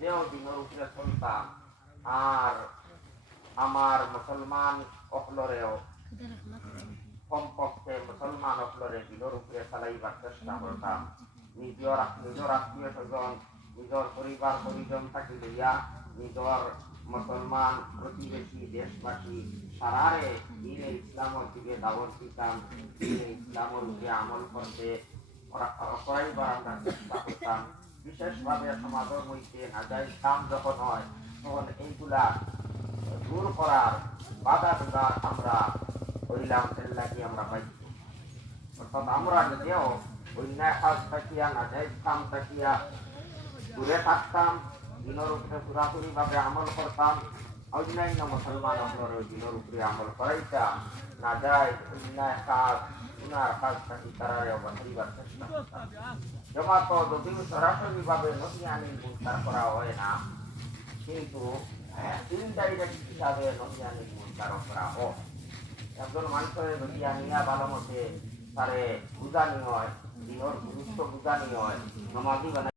নিজেও দিনের উপরে চলতাম আর আমার মুসলমান অকলরেও কমপক্ষে মুসলমান অকলরে দিনের উপরে চালাইবার চেষ্টা করতাম। নিজের আত্মীয় স্বজন নিজের পরিবার পরিজন থাকি লইয়া নিজের মুসলমান প্রতিবেশী দেশবাসী সারারে দিনে ইসলামের দিকে দাওয়াত দিতাম, দিনে ইসলামের উপরে আমল করতে করাইবার আমরা চেষ্টা করতাম। বিশেষভাবে সমাজের মধ্যে নাজাইজ কাম যখন হয় তখন এইগুলা দূর করার বাধা দেবার আমরা হইলাম লাগি আমরা পাইছি। অর্থাৎ আমরা নিজেও অন্যায় কাজ থাকিয়া নাজাইজ কাম থাকিয়া দূরে থাকতাম, দিনের উপরে পুরাপুরি ভাবে আমল করতাম, অন্যান্য মুসলমান আপনার দিনের উপরে আমল করাইতাম, নাজাইজ অন্যায় কাজ গুনার কাজ থাকি তারা বাঁচাইবার চেষ্টা করতাম। জমাত যদিও সরাসরি ভাবে নদী আনি মুনকার করা হয় না, কিন্তু ইনডাইরেক্ট হিসাবে নদী আনি মুনকার করা হয়। একজন মানুষের নদী আনিয়া ভালো মতে তারে বুঝানি হয়, দিনের গুরুত্ব বুঝানি হয়, নমাজি বানাই